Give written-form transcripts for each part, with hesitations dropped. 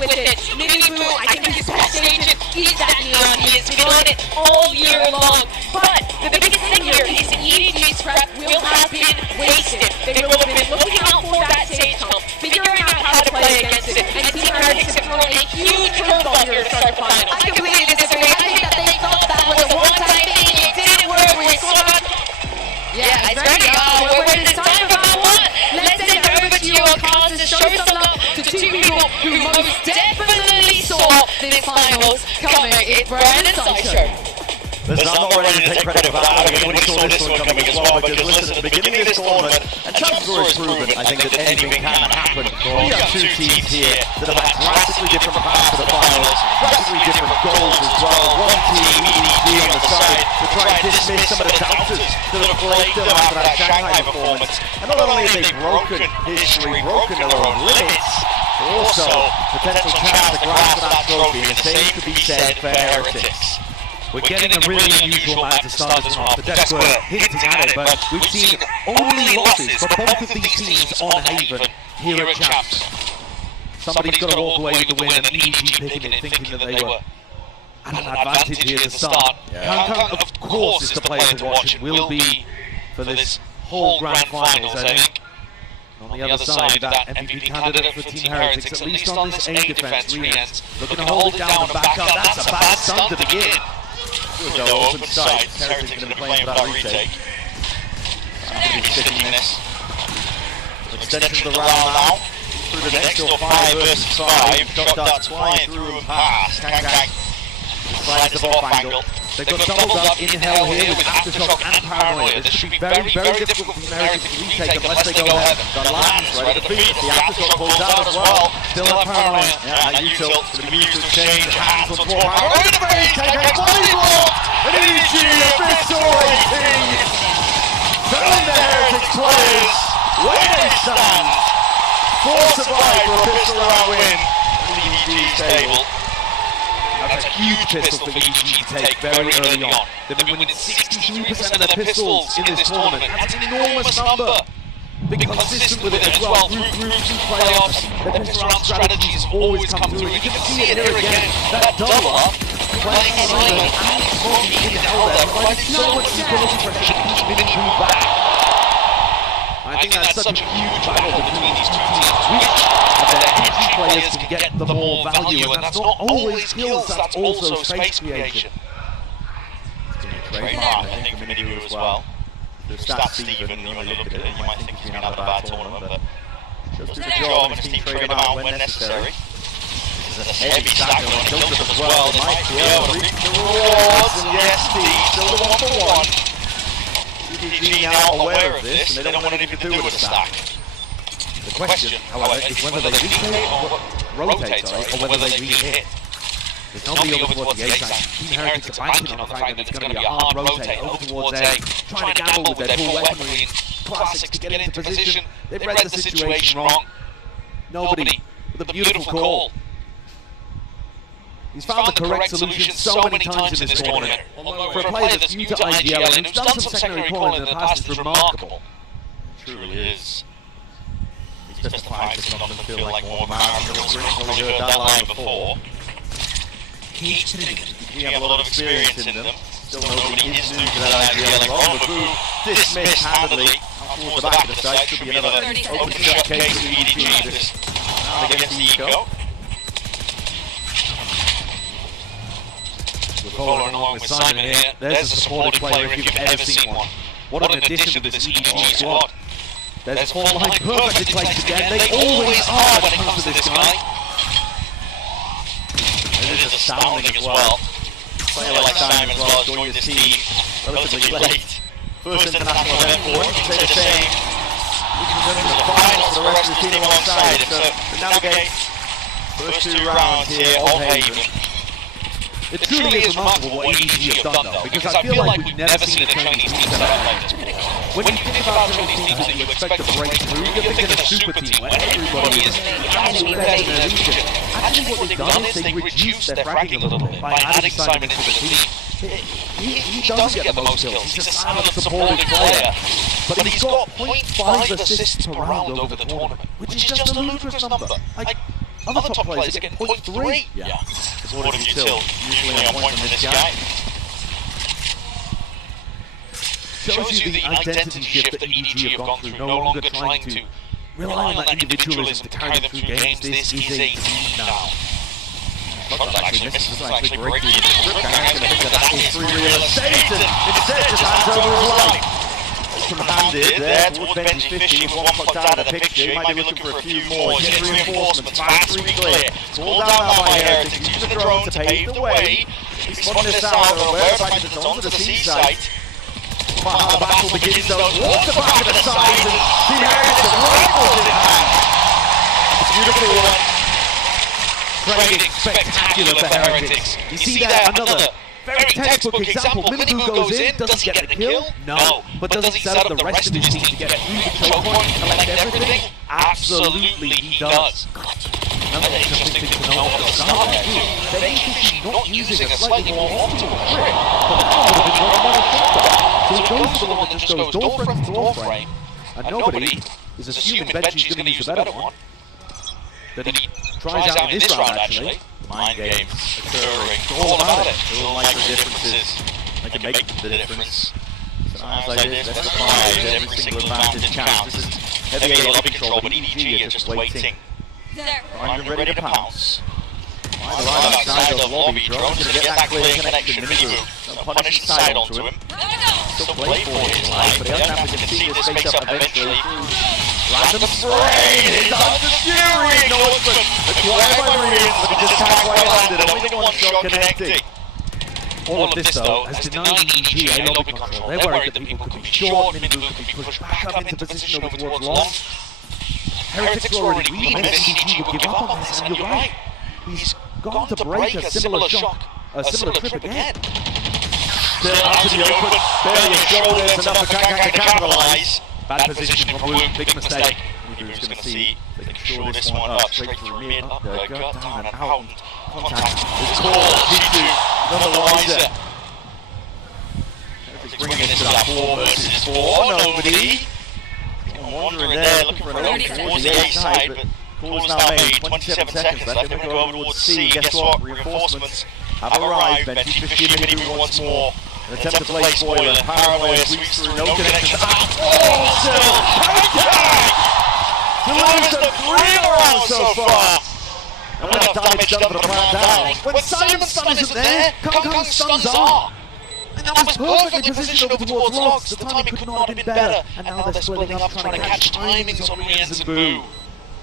with it. Minifu, I think his best agent is that Neon. He has been on it all year long. But the biggest thing here is EDG's prep will have been wasted. They will have been looking out for that stage comp, figuring out how to play against it, and Team Heretics have thrown a huge curveball here to start the final. I completely disagree. I think that they thought that was a one-time thing. It didn't work. We saw that. Yeah, it's very it's time for round one. Let's send it over to you on cars to show some love to two people who most definitely saw this finals coming. It's Brian and Sideshow. Listen, I'm not ready to take credit for that. I think everybody saw this one coming as well, because listen, at the beginning of this tournament, and Champions has proven, I think, that anything can happen. We have two teams here that have had drastically different paths to the finals, drastically different goals as well. One team, EDG on the side, to try and dismiss some of the doubters that have plagued them after that Shanghai performance. And not only have they broken history, broken their own limits, but also potential chance to grasp that trophy, and the same could be said for Heretics. We're getting a really unusual match to start this one off. The decks were hinting at it, but we've seen only losses for both of these teams on Haven here at Champs. Somebody's got to walk away with the win, and EDG picking it, thinking that they were at an advantage here at the start. Kang, of course, is the player to watch. It will be for this whole Grandfinals, I think. On the other side, that MVP candidate for Team Heretics, at least on this A defense, Rians, looking to hold it down and back up. That's a bad stun to begin. Good though, open side. Heretics going to be playing for that retake. I'm going to be sticking this. Extension of the round now. Through the next, still 5 versus 5. Shot darts flying through and past. Kang slides the off angle. They've got doubled up in hell here with Aftershock and Paranoia. This should be very, very difficult for Heretics to retake unless they go ahead. The lands right at the feet. The Aftershock pulls out as well. Still have Paranoia. Yeah, now U-tilt. Going to be used to exchange hands once more. Paranoia in the face. Kang body block. And EDG official 18. Telling the Heretics players where they stand. 4 survive for a pistol round win. EDG stable. That's a huge pistol for EDG to take very early on. They've been winning 63% of their pistols in this tournament. That's an enormous number. Been consistent with it as well through groups and playoffs. Their pistol round strategies always come through. You can see it here again. That double up, playing Simon and Smokey in hell there, provided so much stability pressure to keep Minifu back. I think that's such a huge battle between these two teams. Their edgy players can get the more value, and that's not always kills, that's also space creation. Great part, I think, for Minifu as well. The stats Steven, you might look at it, you might think he's been having a bad tournament, but just do the job and his team trade him out when necessary. This is a heavy stack on Joseph as well. They might be able to reap the rewards, and yes, Steve, still the 1-for-1. EDG now aware of this, and they don't want anything to do with the stack. The question, however, is whether they rotate, or whether they re-hit. There's nobody over towards the A side. Team Heretics are banking on the fact that it's going to be a hard rotate over towards A, trying to gamble with their full weaponry and classics to get into position. They've read the situation wrong. Nobody with a beautiful call. He's found the correct solution so many times in this tournament. For a player that's new to IGL and who's done some secondary calling in the past, is remarkable. It truly is. He's just the fact that it doesn't feel like more marathon. We've only heard that line before. We have a lot of experience in them. Still nobody is new to that IGL. Like Romavu dismissed handily. Towards the back of the side. Should be another open shot case for EDG this round against the Eco. We're following along with Simon here. There's a supported player if you've ever seen one. What an addition to this EDG squad. There's 4 line perfectly placed again. They always are when it comes to this guy. It is astounding as well. A player like Simon as well has joined this team relatively late. First international event for him, you can say the same. We can go into the finals for the rest of the team alongside him. So to navigate first 2 rounds here of Haven. It truly is remarkable what EDG have done though, because I feel like we've never seen a Chinese team set up like this before. When you think about Chinese teams that you expect to break through, you're thinking of a super team where everybody is absolutely best in their region. Actually what they've done is they've reduced their fracking a little bit by adding Simon into the team. He doesn't get the most kills, he's a silent supported player, but he's got 0.5 assists per round over the tournament, which is just a ludicrous number. Other top players are getting 0.3. Yeah. What have you till? Usually on point from this guy. Shows you the identity shift that EDG have gone through, no longer trying to rely on that individualism to carry them through games. This is a team now. Actually misses, actually breaking it. That is through realization. Instead, just hands over his life. From handed there towards Benji 50 with 1 clock down in the picture. He might be looking for a few more. He gets reinforcements, fast 3 clear. It's all down now by Heretics, using the drone to pave the way. He's spotted this out, or whereabouts it's onto the sea site. How the battle begins though, walks the back of the side and Team Heretics rifles in hand. It's beautiful one. Trading spectacular for Heretics. You see there another very textbook example. Minibu goes in, doesn't get the kill, no, but does he set up the rest of his team to get through the choke point and collect everything? Absolutely he does. Another interesting thing to note at the start there too, they're not using a slightly more optimal grip, but that would have been more motherfucker. So he goes for the one that just goes door frame to door frame, and nobody is assuming Benji's going to use the better one. That he tries out in this round actually. Mind games occurring. It's all about it. Little micro differences. They can make the difference. Sometimes like this, let's find every single advantage counts. This is heavy A lobby control, but EDG are just waiting. I'm ready to pounce. By the right side of the lobby, drone's going to get that clear connection. Minibu, punish side onto him. Still play for his life, but he doesn't have to concede this face up eventually. Random spray! It's under fury! Acknowledgement! Acquired by Marines, but he just can't quite land it. Only one shot connecting. All of this though has denied EDG a lobby control. They're worried that people could be short, Minibu could be pushed back up into position over towards long. Heretics were already reading that EDG would give up on this, and you're right. He's gone to break a similar trip again. Still out to the open, barely a shoulder, it's enough for Kankan to capitalise. Bad position from Bloom, big mistake. Minibu's going to see they can shore this one up, straight through mid, up the gut, down and out. Contact is called, G2, another wiser. Bringing this to that 4 versus 4, nobody. Wandering there, looking for an opening towards the A side, but call is now made, 27 seconds left, they're going to go over towards C. Guess what, reinforcements have arrived, Benji 50 and Minibu once more. An attempt to play spoiler, Paranoia sweeps through, no connection. Oh, still, delivers the 3 round so far. And enough damage done for the plant down. When Simon's stun isn't there, Kankan's stuns are. And that was perfectly positioned over towards Logs. The timing could not have been better. And now they're splitting up, trying to catch timings on Riens and Boo.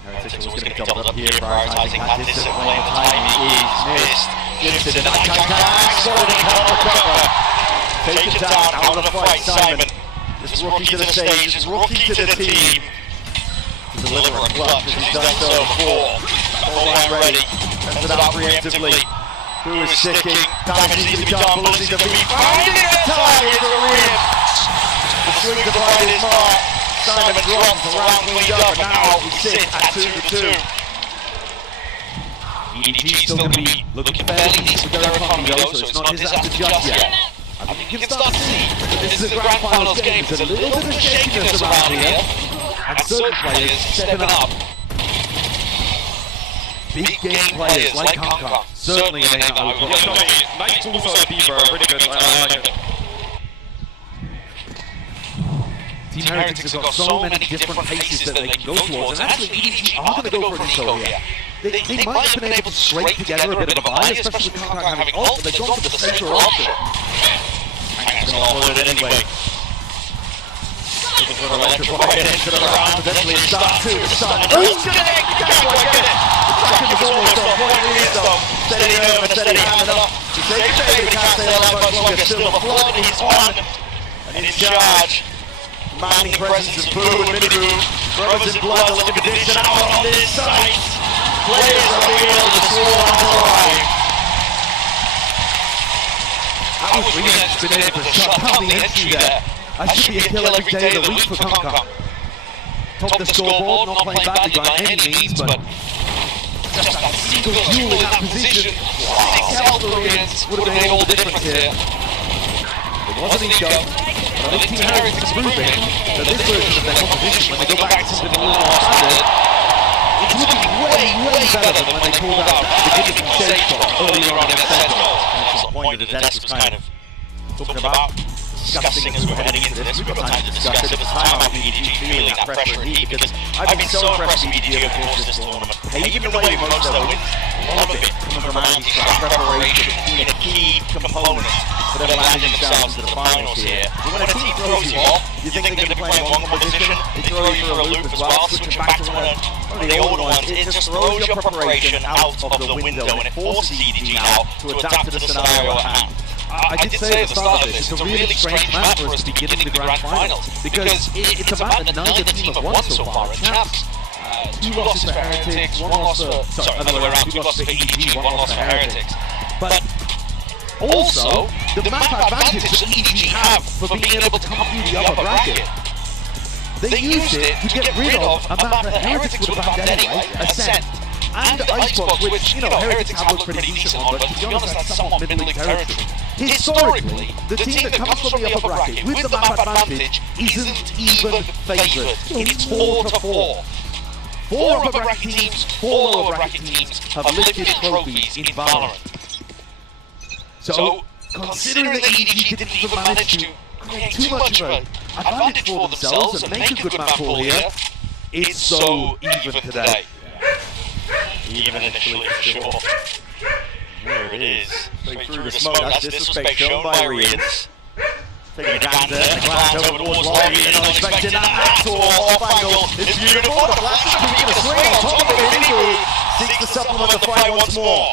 Heretics was going to be doubled up here, prioritising that discipline. The timing is missed. Gets it, and Kankan exploding, cannot recover. Take it down, out of the fight, Simon. This rookie to the stage, this rookie to the team. To deliver a clutch, as he's done so before. Full line ready, sends it out preemptively. Who is sticking? Damage needs to be done, bullets need to be finding a target for Rian. The swing to find his mark. Simon drops, the round cleaned up, and now we sit at 2-2. EDG still going to be looking fairly decent with their economy though, so it's not disaster just yet. I think you can start to see that this is a Grandfinals game. There's a little bit of shakiness around here, and certain players stepping up. Big game players like Kankan, certainly a name that I would recommend. Nice tools on the beeper, really good, I like it. Team Heretics have got so many different paces that they can go towards, and actually EDG are going to go for Nico here. They might have been able to scrape together a bit of a buy, especially with Kankan having ult, but they've gone for the safer option. Kankan's going to offer it anyway. Looking for an electrify into the round, eventually it starts to Simon. Who's going to get it? Can't quite get it. The second is almost on point, Rian though. Steady nerve and a steady hand enough. To take the bait, but he can't stay alive much longer. Still the flood, he's on. And in charge. Commanding presence of Boo and Minibu. Brothers in blood, the limited edition out on this site. Players are being able to swarm to arrive. That was Rian's been able to shut down the entry there. That should be a kill every day of the week for Kankan. Top the scoreboard, not playing badly by any means, but just that single duel in that position, excelled for Rians, would have made all the difference here. It wasn't eco, but I think Team Heretics is proving that this version of their composition, when they go back to something a little more standard, it's looking way better than when they pulled out the Gibbons safe shot earlier on in their set. That's the point of the test was kind of talking about discussing as we were heading into this. We've got time to discuss it. At the time, I'm EDG feeling that pressure and heat because I've been so impressed with EDG over the course of this tournament. Paving the way most of their wins, a lot of it coming from anti-strat preparation being a key component for them landing themselves into the finals here. But when a team throws you off, you think they're going to be playing one competition, they throw you for a loop as well, switching back to one of the older ones. It just throws your preparation out of the window and it forces EDG now to adapt to the scenario at hand. I did say at the start of this, it's a really strange map for us to begin the Grand Finals because it's a map that neither team have won so far at Champs. 2 losses for Heretics, 1 loss for... Sorry, other way around, 2 losses for EDG, 1 loss for Heretics. But also, the map advantage that EDG have for being able to come through the upper bracket, they used it to get rid of a map that Heretics would have had anyway, Ascent. And Esports, which, you know, Heretics have looked pretty decent on, but to be honest, that's somewhat middling territory. Historically, the team that comes from the upper bracket with the map advantage isn't even favoured. It's 4-4. 4 upper bracket teams, 4 lower bracket teams have lifted trophies in VALORANT. So, considering that EDG didn't even manage to create too much of an advantage for themselves and make a good map pool here, it's so even today. Even initially, for sure. Here it is. Straight through the smoke. That's disrespect shown by RiotGames. Taking a gander and a glance over towards Lobby and not expecting that at all. Off angle. It's beautiful. The flash is going to swing on top of it. Seeks to supplement the fight once more.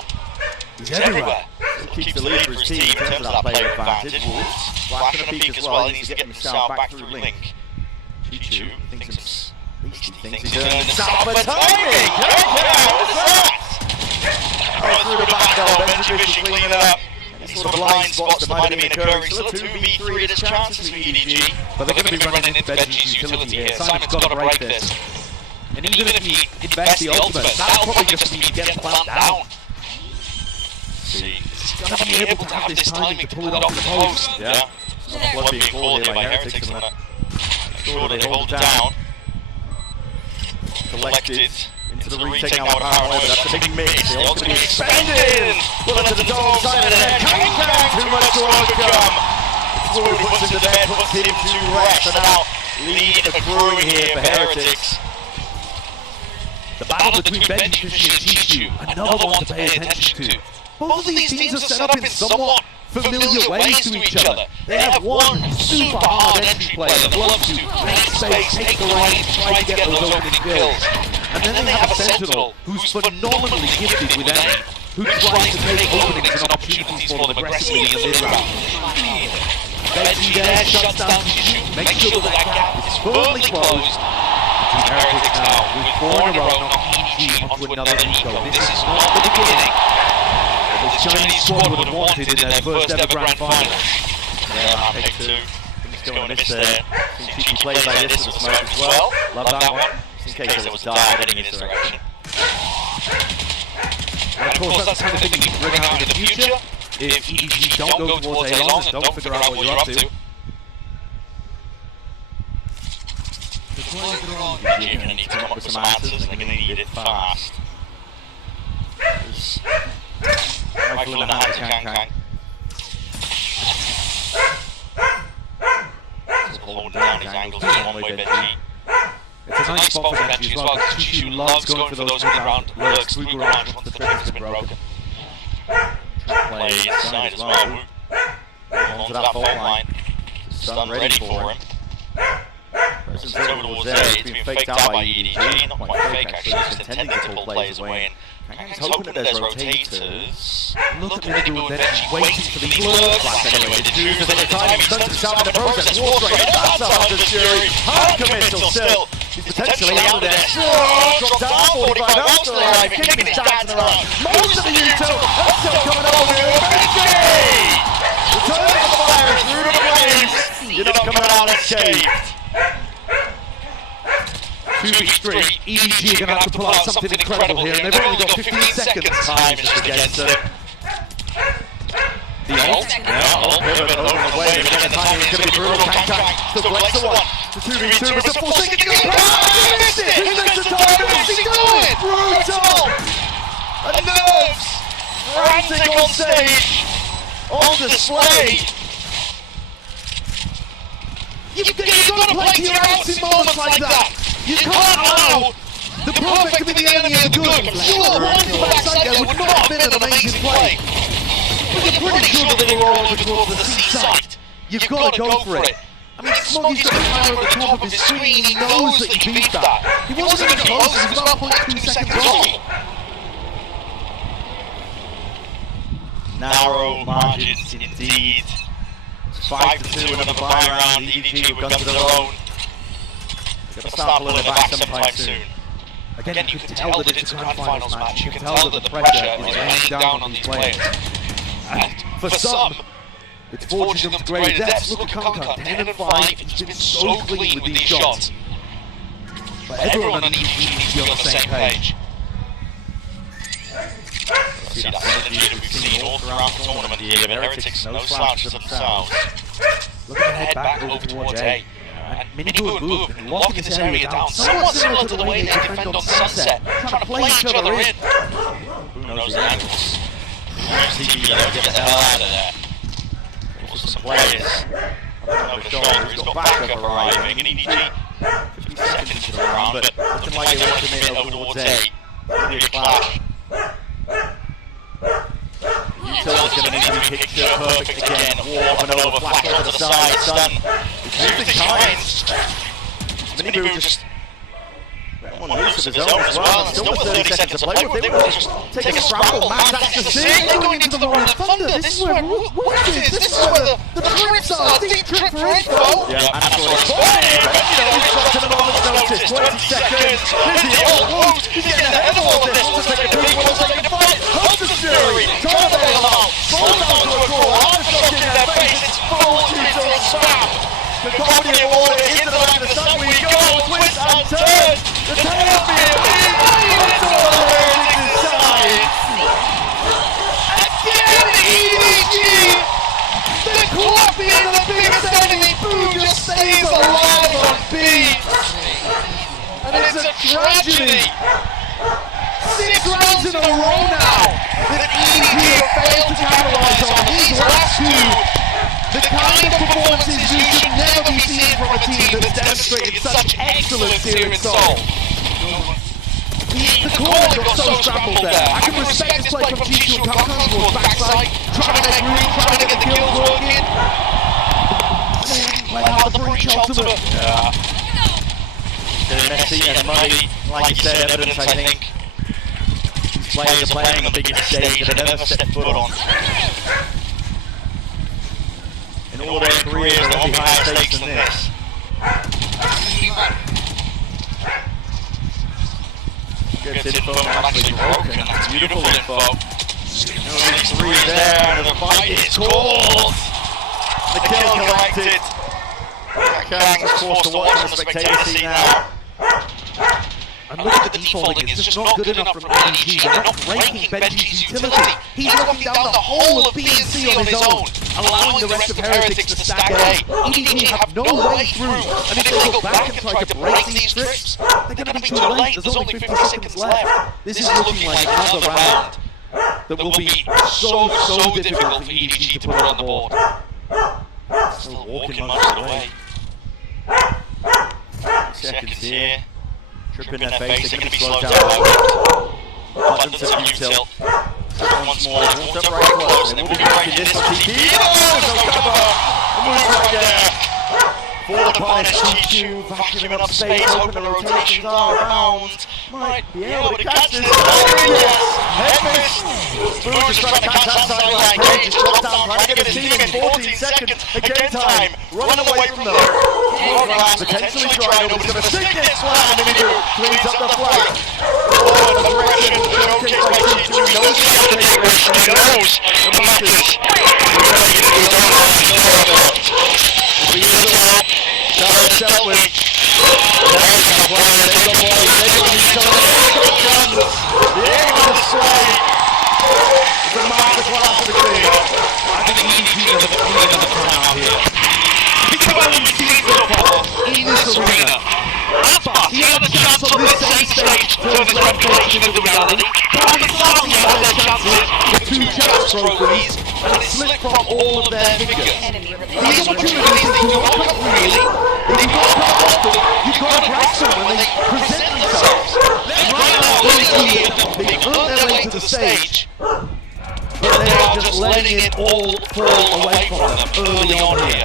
He's everywhere. Keeps the lead for his team in terms of that player advantage. Wolves flashing a peek as well. He needs to get himself back through Link. Chichu thinks he thinks he's earned himself a timing! What is that? Through the back door, Benji cleaning it up. Any sort of blind spots that might have been occurring. Still a 2v3 at his chances for EDG. But they're going to be running into Benji's utility here. Simon's got to break this. And even if he invests the ultimate, that'll probably just mean he gets clamped down. See, He's going to be able to have this timing to pull it off the post. yeah. Blood being called here by Heretics. Make sure they hold it down. Collected into the retake now, Paranoid, but that's a big mix. They all going to be expanded! Well, into the dome side of the head. Too much to overcome. Swoop puts him to bed, puts him to rest. And now, lead accruing here for Heretics. The battle between Benji and Chichu, another one to pay attention to. Both of these teams are set up in somewhat familiar ways to each other. They have one super hard entry player that loves to make space, take the lane, try to get those opening kills. And then they have a Sentinel who's phenomenally gifted with aim, who tries to take openings and opportunities for them aggressively in the mid-round. Benji there shuts down Chichu, makes sure that gap is firmly closed. Team Heretics now, with 4 in a row, knock EDG onto another eco. This is not the beginning. The Chinese squad would have wanted in their first ever Grand Final. Yeah, pick 2. Things going to miss there. Cheeky play by this with the smoke as well. Love that one. Just in case there was a dart heading in his direction. And of course, that's the kind of thing you can bring out in the future. If EDG don't go towards A long and don't figure out what you're up to. You're going to need to come up with some answers and you're going to need it fast. Rifle in the hand to Kang. Holding down his angles in one-way Benji. It's a nice spot for Benji as well, because Chichu loves going for those mid-round lurks through garage once the trigger's been broken. Play inside as well. Onto that fault line. Stun ready for him. Presence over towards there. It's been faked out by EDG. Not quite fake actually, just intending to pull players away. He's hoping that there's rotators. Look at Minigu and Benji waiting for these lurks. Anyway, the Jews at the time, he stunts himself in the process. Walks right into that Hunter's Fury. Hard committal still. He's potentially out of there. Drop down, 45 out still alive. Kicking his dancing around. Most of the util are still coming over here. Benji! Return the fire through the flames. You're not coming out unscathed. 2v3, EDG are going to have to pull out something incredible here, and they've only got 15 seconds. Time is just against them. The ult? Yeah, pivot over the way. Again, the timing is going to be brutal. Kang still collects the one. It's a 2v2, it's a full second. He missed it! He missed the time! What's he doing? Brutal! Bagsik on stage, on display. You've got to play to your outs in moments like that. You can't allow the perfect to be the enemy of the good. Sure, one from Bagsik there would not have been an amazing play. But you're pretty sure that they were all over towards the seaside. You've got to go for it. I mean, Smoggy's got the camera at the top of his screen. He knows that he beat that. He wasn't even close. He was about 0.2 seconds off. Narrow margins indeed. 5-2, another buy round. EDG have gone to their own. They've got to start pulling it back sometime soon. Again, you can tell that it's a Grandfinals match. You can tell that the pressure is raining down on these players. And for some, it's forging them to greater depths. Look at Conker, 10 and 5. He's been so clean with these shots. But everyone on EDG needs to be on the same page. See that synergy that we've seen all throughout the tournament here. The Heretics, no slouches themselves. Look at the head back over towards A. And Miniboo and Boo been locking this area down, somewhat similar to the way they defend on Sunset, trying to play each other in. Who knows the angles? VCT better get the hell out of there. Also some players over the shoulder. He's got backup arriving, and EDG 50 seconds into the round, but looking like they want to commit over towards A. Maybe a clash. Util's going to need to be picture perfect again. Warp and over, flash over to the side, stun. It's using kinds. Miniboo just one loose of his own as well, and still with 30 seconds to play with. They were just taking a scramble. Max Action They're going into the Rolling Thunder. This is where Wood is. This is where the trips are. Deep trip for info. Yeah, and that's what it's for. He's got to the moment's notice. 20 seconds. Here's the old Wood. He's getting ahead of all of this. Wants to take a peek, wants to take a fight. Hunter's Fury. Trying to bail out. Falls down to a crawl. Arms shot in their face. It's full util spam. The company of order into the back of the sun we go. Twist and turn. The tail being beat. It's all Heretics inside. Again, EDG. The coffee and the biggest enemy. Boo just stays alive on B. And it's a tragedy. 6 rounds in a row now that EDG have failed to capitalize on. These last two, the kind of performances you should never be seen from a team that's demonstrated such excellence here in Seoul. The corner got so scrambled there. I can respect this play from T2 and Conker towards backside, trying to make room, trying to get the kills working. They haven't played hard for each ultimate. Yeah. They're messy and muddy. Like you said, evidence, I think. Players are playing on the biggest stage that they've ever stepped foot on. In all their careers, there will be higher stakes than this. Good info, not actually broken. That's beautiful info. These 3 there, and the fight is called. The kill collected. Kang is forced to watch on the spectator seat now. And look at the defaulting, it's just not good enough from EDG. They're not breaking Benji's utility. He's locking down the whole of B and C on his own, allowing the rest of Heretics to stack A. EDG have no way through, and if they go back and try to break these trips, they're going to be too late. There's only 50 seconds left. This is looking like another round that will be so difficult for EDG to put on the board. Still walking most of the way. Seconds here. Tripping their face, they're going to be slowed down. Abundance of util. Once more, they've walked up right close, and they will be breaking this on TP. Oh, no cover! The move right there. For the punish, T2 vacuuming up space, hoping the rotations are around. Might be able to catch this. Oh, yes! Head missed! Boo just trying to catch that sideline. Cage just dropped down, trying to get his team in 14 seconds. Again time, running away from them. Programs potentially trying, but he's going to sink this flag. Miniboo cleans up the flag. Forward progression, showcase by T2. He knows he's got to take risks, and he knows the matches. Dealt with. The aim on display. It's a masterclass of the clean. I think EDG are the queen of the crown here. Because he's the ball in this arena. Alpha, he had a chance on this same stage to turn his reputation into reality. But the Saudi had their chances with 2 chances those trophies, and it slipped from all of their fingers. These opportunities that you don't come really, they don't come often, you've got to grasp them when they present themselves. And right now, they've earned their way to the stage, but they are just letting it all fall away from them early on here.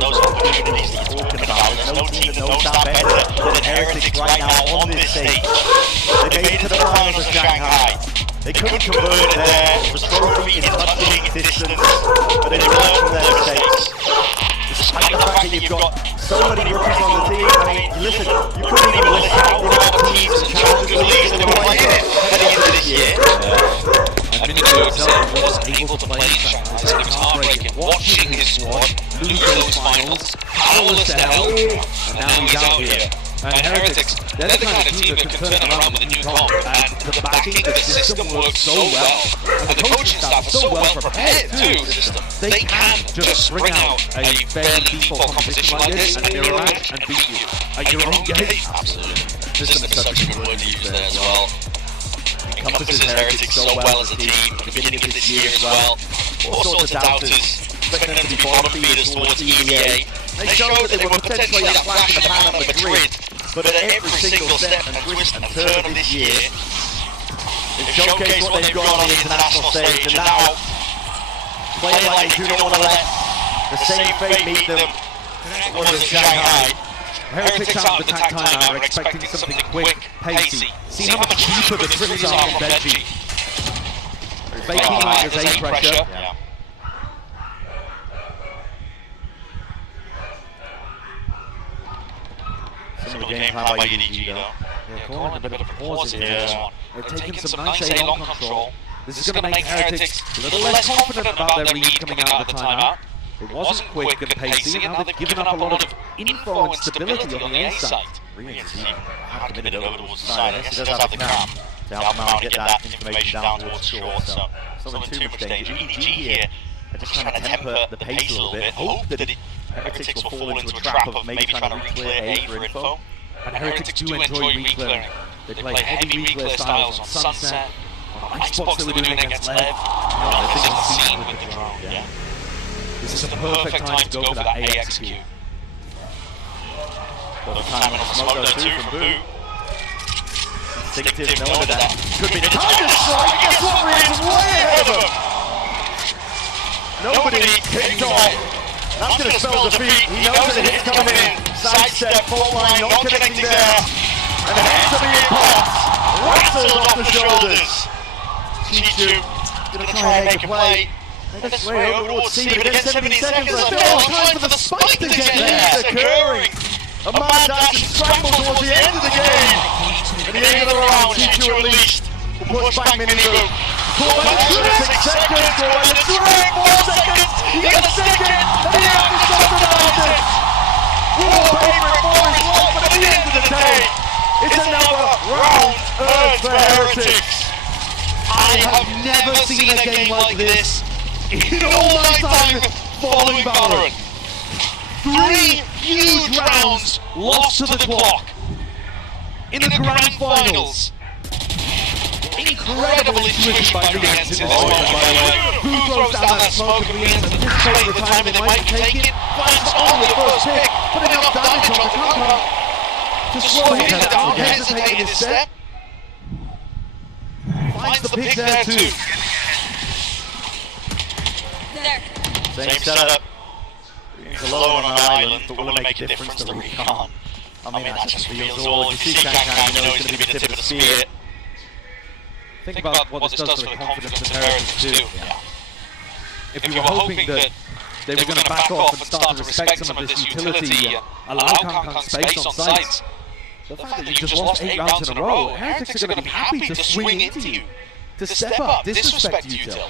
Those opportunities that you're talking about, there's no team that knows that better than Heretics right now on this stage. They made it to the finals of Shanghai. They couldn't convert it there, it was trophy in touching distance, but they learned from their mistakes. Despite the fact that you've got so many rookies on the team, I mean, listen, you couldn't even list out the other teams and challenges leagues that were playing it heading into this year. And Minico himself wasn't able to play in Shanghai, and it was heartbreaking watching his squad lose those finals, powerless to help, and now he's out here. And Heretics, they're the kind of team that can turn it around with a new comp, and the backing, the system works so well, and the coaching staff are so well prepared too. They can just bring out a fairly default competition like this and mirror match and beat you at your own game. Absolutely. System is such a good word to use there as well. Encompasses Heretics so well as a team at the beginning of this year as well. All sorts of doubters, expecting them to be bottom feeders towards EDG. They showed that they were potentially a flash in the pan of Madrid, but at every single step and twist and turn of this year, they've showcased what they've got on the international stage, and now, playing like they do not want to let the same fate meet them that was in Shanghai. Heretics out of the tag timeout are expecting something quick, pacey. See how much deeper the trips are from Benji. Faking like there's aim pressure. Some of the game plan by EDG though. Yeah, calling a bit of a pause in this one. They've taken some nice A-long control. This is going to make Heretics a little less confident about their lead coming out of the timeout. It wasn't quick and pacey, and now they've given up a lot of info and stability on the A side. Have committed over towards the side. I guess he does have the cam to help him out and get that information down towards short, so it's not in too much danger. EDG here are just trying to temper the pace a little bit, hope that Heretics will fall into a trap of maybe trying to re-clear A for info. And Heretics do enjoy re-clearing. They play heavy re-clear styles on Sunset, on Xbox they were doing against Lev, on this is the scene with the drone, yeah. This is the perfect time to go for that A execute. Got the time on the smoke though too from Boo. Instinctive, knowing that could be the time to strike. Guess what, Rion's way ahead of him. Nobody kicked off. That's going to spell defeat. He knows that the hit's coming in. Sidestep, fault line, not connecting there. And the hits are being passed. Rattled off the shoulders. Chichu going to try and make a play. This way over towards C, but again 17 seconds left. Oh, time for the spike to get there. It's occurring. A mad dash and scramble towards the end of the game. At the end of the round, Chichu at least will push back Minigo. Caught by the 6 seconds, caught by the 4 seconds. He got a second, and he had to stop about it. Wallpaper for his life, but at the end of the day, it's another round earned for Heretics. I have never seen a game like this in all my time following Valorant. 3 huge rounds lost to the clock in the Grandfinals. Incredible intuition by RiotGames in this one, by the way. Who throws down that smoke and RiotGames anticipating the timing they might be taking, finds only the first pick, putting enough damage on the counter to slow him down, hesitating his step. Finds the pick there too. Same setup. He's alone on an island, but will it make a difference to Recon? I mean, that just feels all. If you see Kankan, you know he's going to be the tip of the spear. Think about what this does for the confidence of Heretics too. Yeah. If you were hoping that they were going to back off and start to respect some of this utility, allow Kankan space on sites, the fact that you just lost 8 rounds in a row, Heretics are going to be happy to swing into you, to step up, disrespect Util.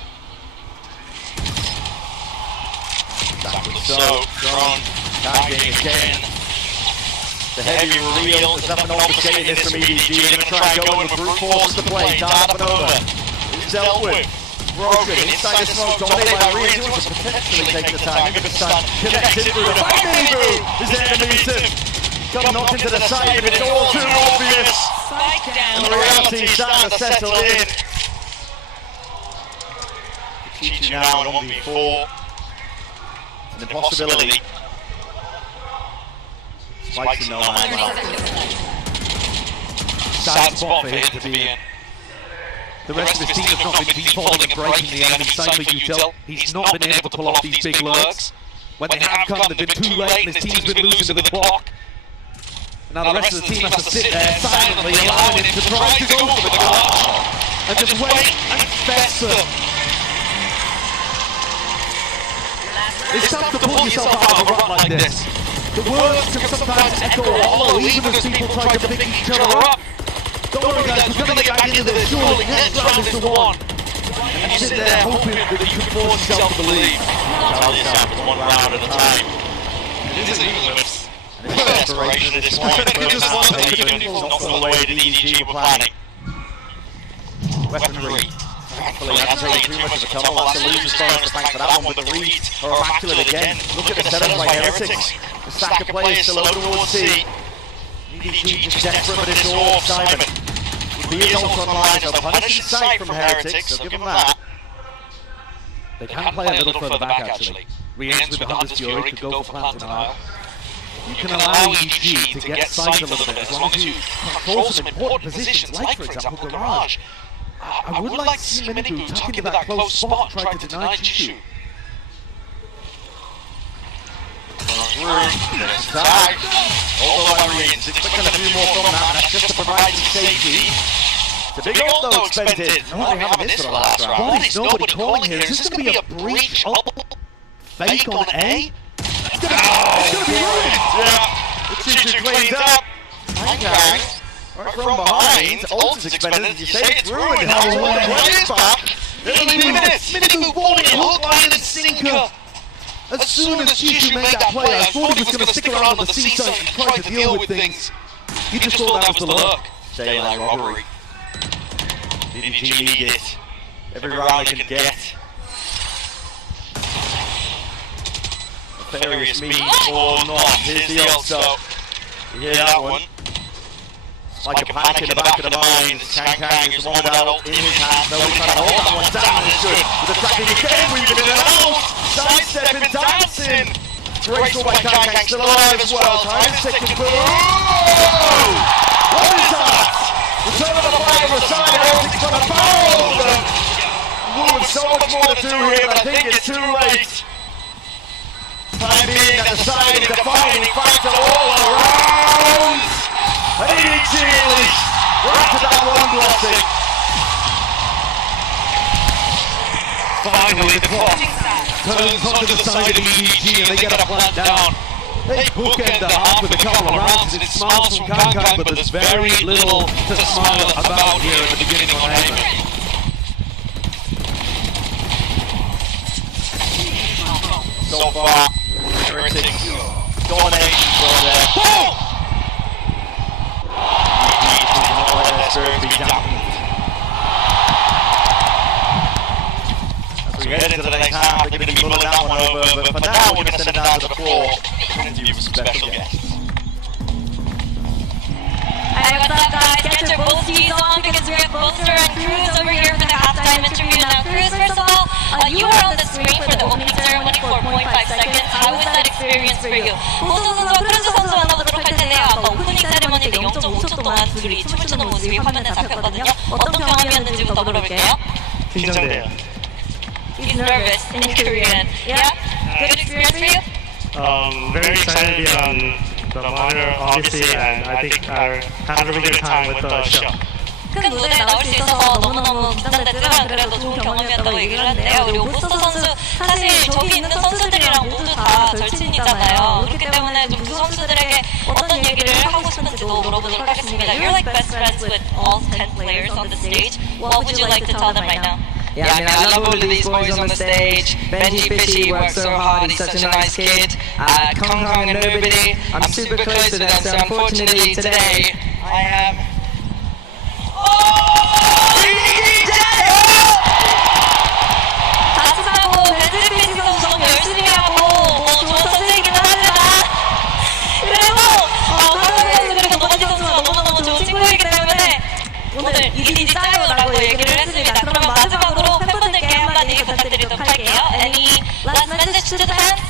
So, drone, tagging again. The heavy reveal, there's nothing overstating this from EDG. They're going to try and go in with brute force to play. Down, up and over. It's dealt with. Broken, inside the smoke, dominated by Rian. He wants to potentially take the time. Into the stun, connected through the back. Minibu is there to meet him. Got knocked into the side, but it's all too obvious. And the reality is starting to settle in. Cheating now on 1v4. An impossibility. Spikes in no man's land. Sad spot for him to be in. The rest of his team have not been defaulting and breaking the enemy side for Util. He's not been able to pull off these big lurks. When they have come, they've been too late and his team's been losing to the clock. Now the rest of the team has to sit there silently, allowing him to try to go for the clutch and just wait and fester. It's tough to pull yourself out of a rut like this. The words can sometimes echo hollow even as people try to pick each other up. Don't worry guys, we're going to get back into this surely. Next round is the one. And you sit there hoping that you can force yourself to believe. Tell yourself it's one round at a time. It is even Desperation at this point. Just one even it's not the way that EDG were planning. Weaponry. Thankfully, hasn't taken too much of a tumble. That's a loser's bonus. The fact that that one with the reads are immaculate again. Look at the setup by Heretics. The stack of players still over towards C. EDG just desperate for this orb, Simon. He is also online as a punishing sight from Heretics, so give him that. They can play a little further back actually. Re-ends with the Hunter's Fury could go for plant denial. You can allow EDG to get sight a little bit as long as you control some important positions like for example Garage. I would like to see Minigu tuck into that close spot and try to deny Chishu. Tag. Although by Rians, expecting a few more from that, that's just to provide some safety. It's a big ult though expended. No, we haven't this for the last round. Why is nobody calling here? Is this going to be a breach fake on A? It's going to be ruined! Yeah, the Chichu cleans up. Kang, right from behind, ult is expended, you say it's ruined. Now the player's back. It'll be minutes. Minigu falling in hook, line and sinker! As soon as Chichu made that play, I thought he was going to stick around on the C side and try to deal with things. He just thought that was the lurk. Say like robbery. EDG need it. Every round they can get. Nefarious me or not. Here's the ult, so you hear that one. Like a panic in the back of the mind. Kang is the one with that ult in his hand. Though he's trying to hold that one down. He's good. With the tracking the game, weaving in and out. Sidestepping, dancing. Great score by Kang, still alive as well. Time is ticking. What is that? Return of the flag on the side. Everything's on the barrel. Ooh, so much more to do here, but I think it's too late. Time being at the side, a defining factor all around. And EDG is right to that one blessing. Finally, the clock turns onto the side of EDG and they get a plant down. They bookend the half with a couple of rounds and it smiles from Kang, but there's very little to smile about here at the beginning on A. So far, Heretics domination from there. As we head into the next half, they're going to be mulling that one over, but for now we're going to send it down to the floor and interview some special guests. Hey, what's up guys? Get your bull skis on because we have Bolster and Cruz over here for the halftime interview. Now Cruz, first of all, you were on the screen for the opening ceremony for 0.5 seconds. How was that experience for you? bolster 선수와 크루즈 선수 만나보도록 할 텐데요. 아까 오프닝 세레머니 때 0.5초 동안 둘이 춤을 추는 모습이 화면에 잡혔거든요. 어떤 경험이었는지부터 물어볼게요. 긴장돼요. He's nervous in Korean. Yeah? Good experience for you? Very excited to be on the monitor, obviously, and I think I had a really good time with the show. 큰 무대에 나올 수 있어서 너무너무 긴장됐지만 그래도 좋은 경험이었다고 얘기를 한대요. 그리고 보스터 선수, 사실 저기 있는 선수들이랑 모두 다 절친이잖아요. 그렇기 때문에 좀 그 선수들에게 어떤 얘기를 하고 싶은지도 물어보도록 하겠습니다. You're like best friends with all 10 players on the stage. What would you like to tell them right now? Yeah, I mean, I love all of these boys on the stage. Benji Fishy works so hard, he's such a nice kid. Kong Kong and Nobody, I'm super close to them, so unfortunately today, I am... 하지만 벤지 피시 선수 너무 열심히 하고 좋은 선수이기는 하지만 그래도 카르마 선수 그리고 노지 선수가 너무너무 좋은 친구이기 때문에 오늘 EDG 짜요라고 얘기를 했습니다. 그러면 마지막으로 팬분들께 한마디 부탁드리도록 to the fans?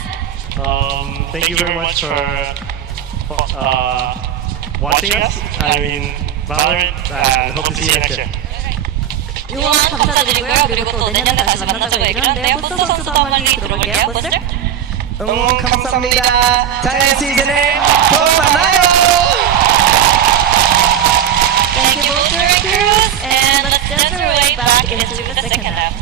Thank you very much for watching us. I mean, Valorant, and hope to see you next year. 응원 감사드리고요. 그리고 또 내년에 다시 만나자고 얘기를 하는데요. 포스터 선수도 한마디 들어볼게요. 포스터? 응원 감사합니다. 작년 시즌을 또 만나요. Thank you, Valorant crews, and let's dance our way back into the second half.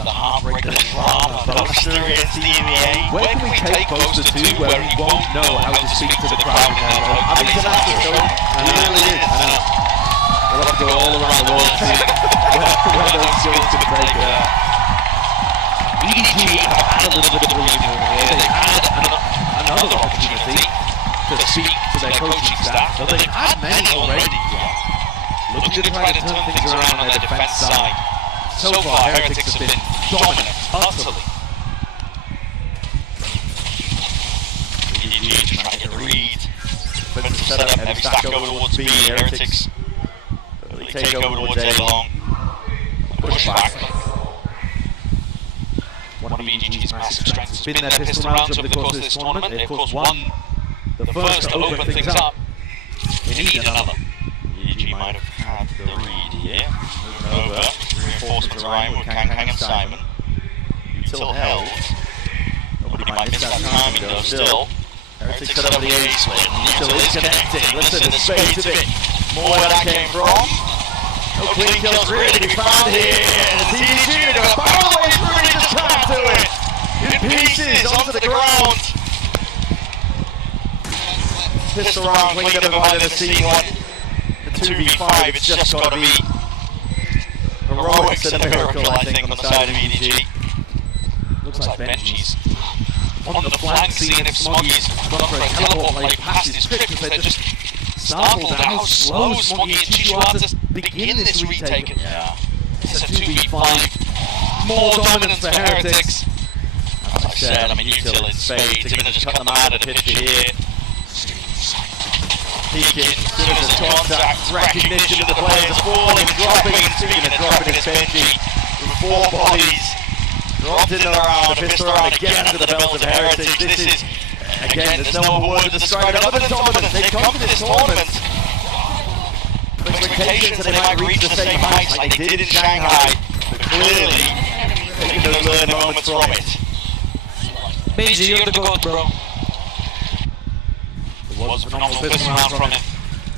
The heartbreaker drama of experience the EMEA. Where can we take Boaster to where he won't know how to speak to the crowd in their home? I mean, it's an absolute show. It really is. I know. We'll have to go all around the world to see where those skills can break. EDG have had a little bit of breathing room here. They've had another opportunity to speak to their coaching staff, but they've had many already. Looking to try to turn things around on their defense side. So far, Heretics have been dominant, utterly. EDG trying to get a read. Defensive setup, heavy stack over towards B, Heretics. Early take over towards A long. Push back. One of EDG's massive strengths has been their pistol rounds over the course of this tournament. They of course won the first to open things up. They need another. EDG might have had the read here. Moving over. Reinforcements around with Kang and Simon. Util held. Nobody might miss that timing though still. Heretics set up the A split. Util is connecting. Listen, the space of it. More where that came from. No clean kills really to be found here. The EDG are going to find a way through and just tap to it. In pieces onto the ground. Pistol round cleaned up by the C1. The 2v5, it's just got to be heroics and a miracle, I think, on the side of EDG. Looks like Benji's on the flank, seeing if Smoggy's gone for a teleport play past his trip, because they're just startled at how slow Smoggy and Chichu are to begin this retake. Yeah, it's a 2v5. More dominance for Heretics. As I said, I mean, Util in spades. They're going to just cut them out of the picture here. Peeking, as soon as there's contact, recognition of the players are falling, dropping, and speaking of dropping, it's Benji with 4 bodies, dropped in the round, a pistol round again to the belt of Heretics. This is, again, there's no other word to describe it other than dominance. They've come to this tournament with expectations that they might reach the same heights like they did in Shanghai, but clearly taking those learned moments from it. Benji, you're the goat, bro. Was a phenomenal pistol round from him.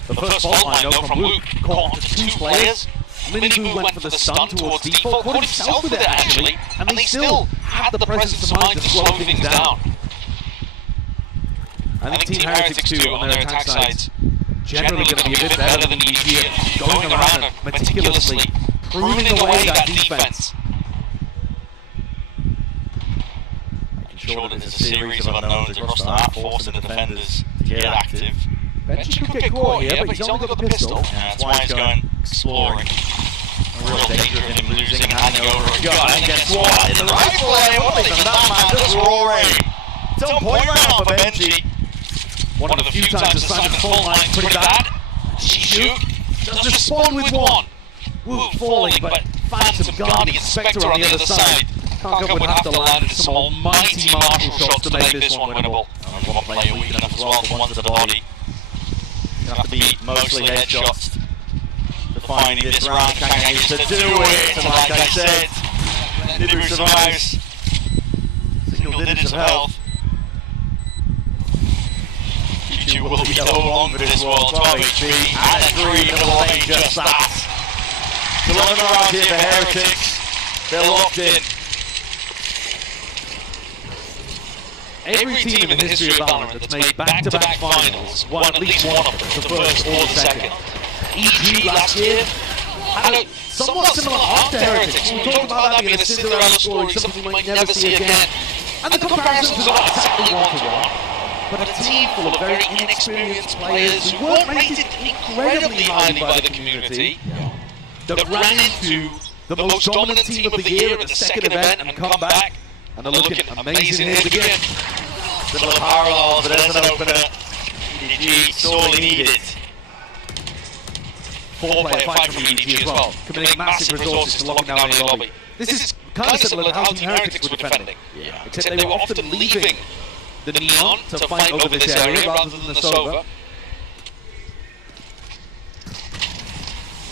The first fault line though from Luke caught onto 2 players. Linbu went for the stun towards default, caught himself with it actually, and they still had the presence of mind to slow things down. I think Team Heretics too on their attack sides generally going to be a bit better than EDG, going around it meticulously, pruning away that defense. Sure that there's a series of unknowns across the map, forcing the defenders to get active. Benji could get caught here, but he's only got the pistol. Yeah, that's why he's going exploring. A real danger of him losing and handing over a gun. And guess what? In the rifle area, what is that man just roaring? It's on point round for Benji. One of the few times the Simon fault line's pretty bad. Shoot does respond with one. Woo falling, but Phantom, Guardian, Spectre on the other side. Kanka would have to land some almighty martial shots to make this one winnable. One player weak enough as well for one to the body. Gonna have to be mostly headshots defining this round. Kanga used to do it, and like I said, Nibu survives. Single digits of health. Kichu will be no longer this world. 12 HP and a green in the lobby, just that. The long round here for Heretics. They're locked in. Every team in the history of Valorant that's made back-to-back finals won at least one of them, the first or the second. EDG last year had a Somewhat similar arc to Heretics. We talked about that being a Cinderella story, something we might never see again. And the comparisons are not exactly one-to-one. But a team full of very inexperienced players who weren't rated incredibly highly by the community, that ran into the most dominant team of the year at the second event and come back. And they're looking amazing here to begin. Similar parallels, but as an opener, EDG sorely needed. 4-player fight from EDG as well, committing massive resources to locking down the lobby. This is kind of similar to how Team Heretics were defending. Yeah. Except they were often leaving the Neon to fight over this area rather than the Sova.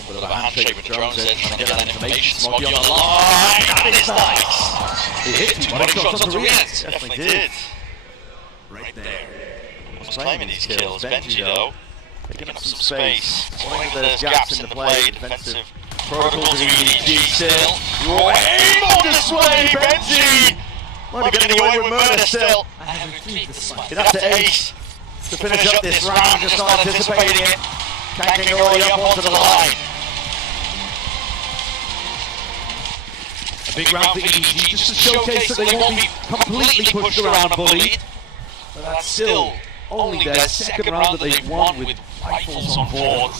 A bit of a handshake with Drones there, trying to get that information. Smoggy on the line. That is nice. He hit 2 body shots onto Riaz. Definitely did. Right there. Was claiming these kills. Benji though, picking up some space. Knowing that there's gaps in the play. Defensive protocols of EDG still. Raw aim on display, Benji! Might be getting away with murder still. He'd have to ace to finish up this round, just not anticipating it. Kanking already up onto the line. A big round for EDG just to showcase that they won't be completely pushed around and bullied. But that's still only their second round that they've won with rifles on board.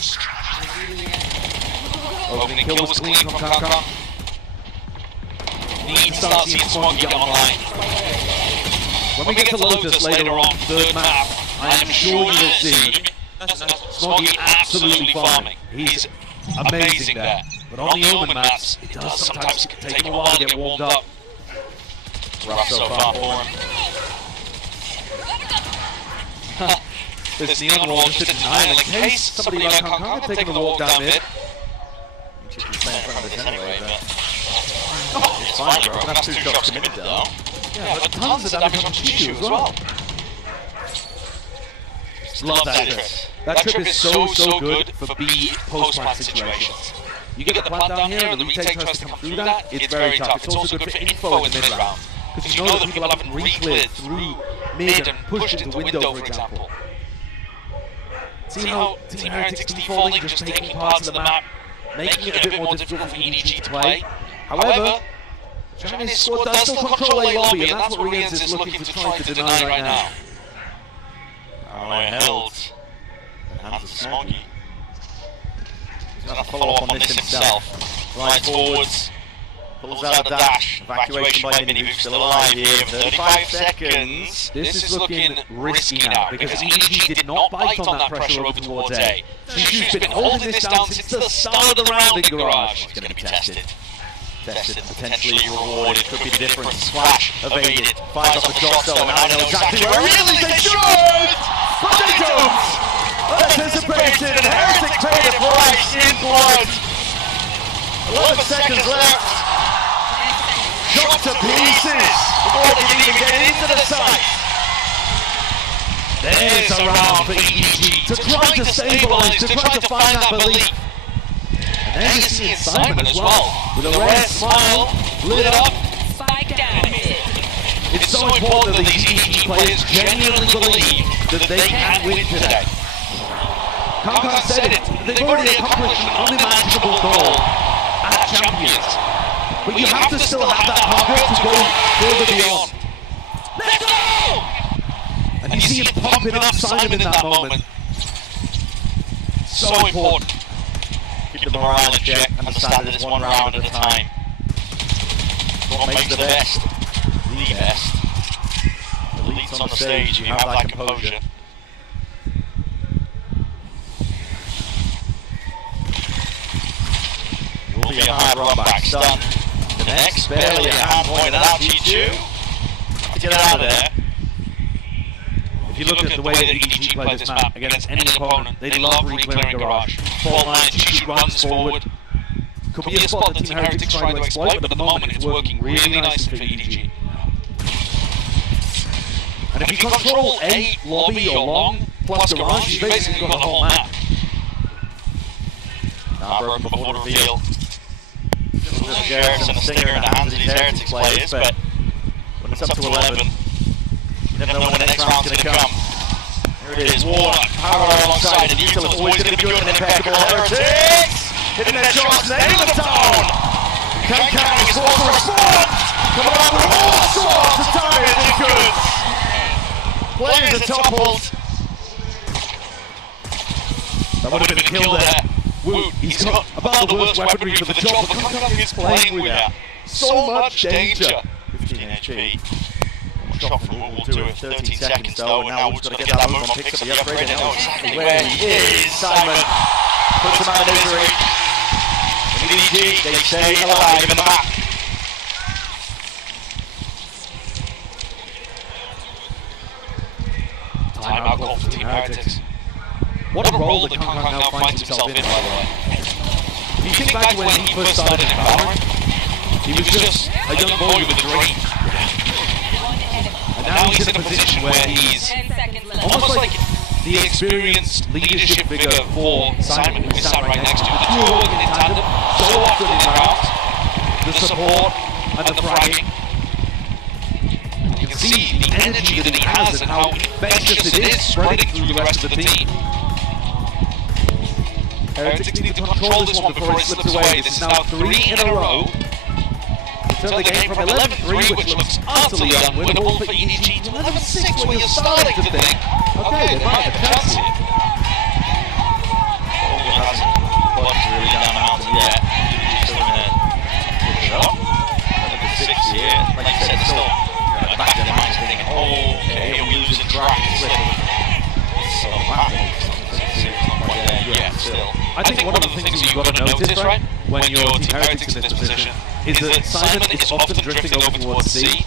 Opening kill was clean from Kankan. Need to start seeing Smoggy get online. When we get to Lotus later on, third map, I am sure you'll see Smoggy absolutely farming. He's amazing there. But on the Omen maps, it does sometimes take him a while to get warmed up. Rough so far for him. This Neon roll just to deny in case somebody like Kankan had taken the walk down mid. Should be playing in front of this anyway, but... It's fine, bro. That's 2 shots committed though. Yeah, but tons of damage on Chishu as well. Love that trip. That trip is so good for B post-plant situations. You get the plant down here and the retake tries to come through that, it's very tough. It's also good for info in the mid-round. Because you know that people haven't re-cleared through mid and pushed into window, for example. See how Team Heretics defaulting, just taking parts of the map, making it a bit more difficult for EDG to play. However, Chinese squad does still control A lobby, and that's what Riaz is looking to try to deny right now. Alright, held. Hands of Smoggy. He's going to follow up on this himself. Rides forwards. Pulls out a dash. Evacuation by Mini, who's still alive here for 35 seconds. This is looking risky now, because EDG did not bite on that pressure over towards A. Chishu's been holding this down since the start of the round in Garage. It's going to be tested. Tested, potentially rewarded. Could be the difference. Splash, evaded. Fires off the shot though, and I know exactly where he is. They should! But they don't! Anticipated, and Heretics paid a price in blood. 11 seconds left. Shot to pieces before they can even get into the site. There's a round for EDG to try to stabilize, to try to find that belief. And then you see Simon as well, with a rare smile, lit up. Spike down. It's so important that these EDG players genuinely believe that they can win today. Kankan said it, they've already accomplished an unimaginable goal at Champions. But you have to still have that hunger to go further beyond. Let's go! And you see him pumping up Simon in that moment. So important. Keep the morale in check, understand that it's one round at a time. What makes the best? The best. Elites on the stage, you have that composure. It will be a hard run back stun. The next, barely a hand pointed out G2. To get out of there. If you look at the way that EDG play this map against any opponent, they love re-clearing Garage. Fault line, Chishu runs forward. Could be a spot that Team Heretics trying to exploit, but at the moment it's working really nicely for EDG. And if you control A, lobby or long, plus Garage, you've basically got the whole map. Now broken before the reveal. Just Jarrett's and a stinger in the hands of these Heretics players, but when it's up to 11, you never know when the next round's going to come. Here it is, Warlock, power alongside, and Util is always going to be good and impeccable. Heretics! Hitting their shots, nailing the town! Kankan is forced to respond! Coming out with all sorts of damage and goods! Players are toppled. That would have been a kill there. Woot, he's got about the worst weaponry for the job, but Kankan is playing with so much danger. 15 HP. Shot from Woot will do it. 13 seconds though, and now Woot's got to get that move on, picks up the upgrade, and know exactly where he is. Simon puts him out of misery. EDG, they stay alive in the map. Heretics. What a role that Kong now finds himself in, by the way. If you think back to when he first started in VALORANT, he was just a young boy with a dream. And now he's in a position where he's almost like the experienced leadership figure for Simon, who is sat right next to him. The two are working in tandem so often in rounds. The support and the fragging. You can see the energy that he has and how infectious it is spreading through the rest of the team. Heretics need to control this one before it slips away. This is now 3 in a row. Turn the game from 11-3, which looks utterly unwinnable for EDG, to 11-6, where you're starting to think, okay, they might have a chance here. He hasn't bumped really down the mountain yet. He's still going to push it up. 11-6 here. Like you said, still back in the mind thinking, okay, are we losing track? It's so happening. Yeah, still. I think one of the things you've got to notice, right, when your Team Heretics in this position, is that Simon is often drifting over towards C.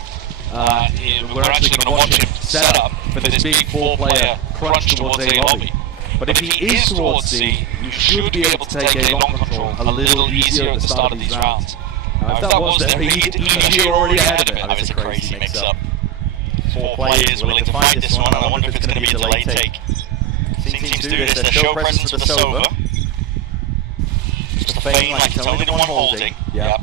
We're actually going to watch him set up for this big 4-player crunch towards A lobby. But if he is towards C, you should be able to take A long control a little easier at the start of these rounds. If that was there, EDG are already ahead of it. It's a crazy mix-up. 4 players willing to fight this one, and I wonder if it's going to be a delayed take. Seen teams do this, they show presence with the Sova. Just to feign like it's only the one holding. Yep.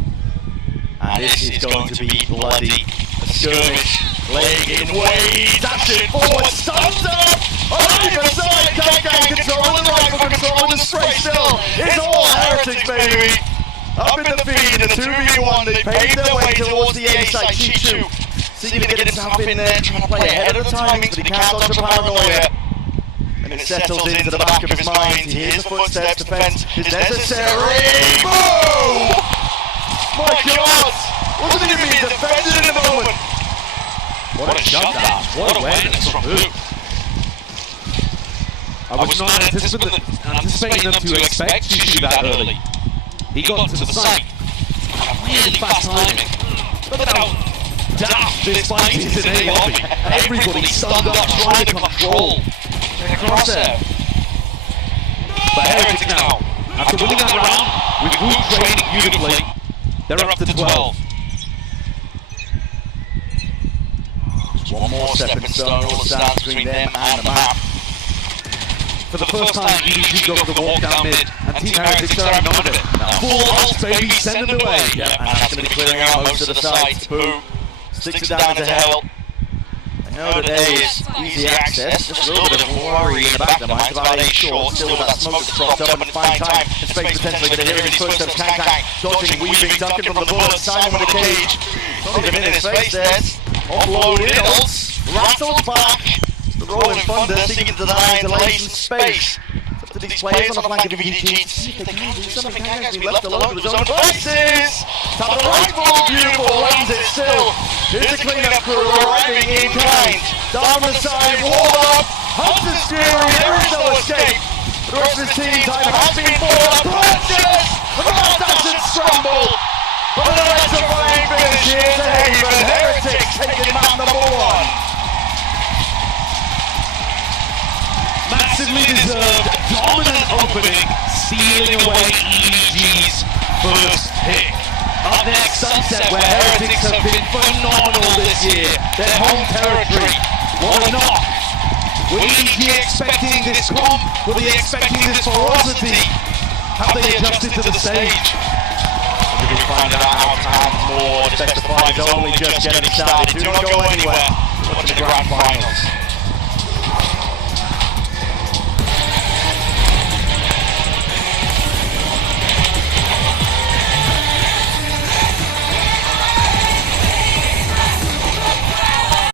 And this is going to be bloody. A skirmish, laying in waves, dashing forward, stuns up! On either side, Gang controlling the rifle, controlling the spray still! It's all Heretics, baby! Up in the feed, in a 2v1, they paved their way towards the A side, Chi2. Seeking to get himself in there, trying to play ahead of the timings, but he can't dodge a paranoia. And it settles into the back of his mind. He hears the footsteps, defense is necessary. Boom! My God! Wasn't even being defended in the moment. What a shutdown! What awareness from who? I was not anticipating them to expect to shoot that early. He got to the site. Really fast timing. Look at how daft this fight is in A lobby. Everybody stunned up trying to control the crosshair. But Heretics now, after winning that round, with group training beautifully, they're up to 12. Just one more stepping stone, all that stands between them and the map. For the first time, EDG goes the walk down mid, and Team Heretics are none of it. Full ult, baby, send them away. Yeah, and that's going to be clearing out most of the sites. Boom. Sticks it down into hell. I know today is easy access, just a little bit of worry in the back of the mind about A short, still with that smoke that's dropped up and fine time, and space potentially, but hearing his footsteps, Kang, dodging, weaving, ducking from the bullet, Simon with a cage, not even in his face there, offloaded, ults, rattled back, the rolling thunder seeking to deny annihilation space. To these players on the flank of EDG, see if they can do something. Kang has been left alone to his own devices. Top of the rifle, beautiful, lands it still. Here's the cleanup crew arriving in kind. Down the side, wall up, Hunter's fury, there is no escape. The rest of his team time has been fought up. Purchase! The last doesn't scramble. But the electrifying finish here to Haven. Heretics taking map number 1. Massively deserved, dominant opening, sealing away EDG's first pick. Up next, Sunset, where Heretics have been phenomenal this year. Their home territory, what a knock. Were EDG expecting this comp? Were they expecting this ferocity? Have they adjusted to the stage? We're going to find out how time more. Just the fight is only just getting started. Do not go anywhere. Watch the Grandfinals.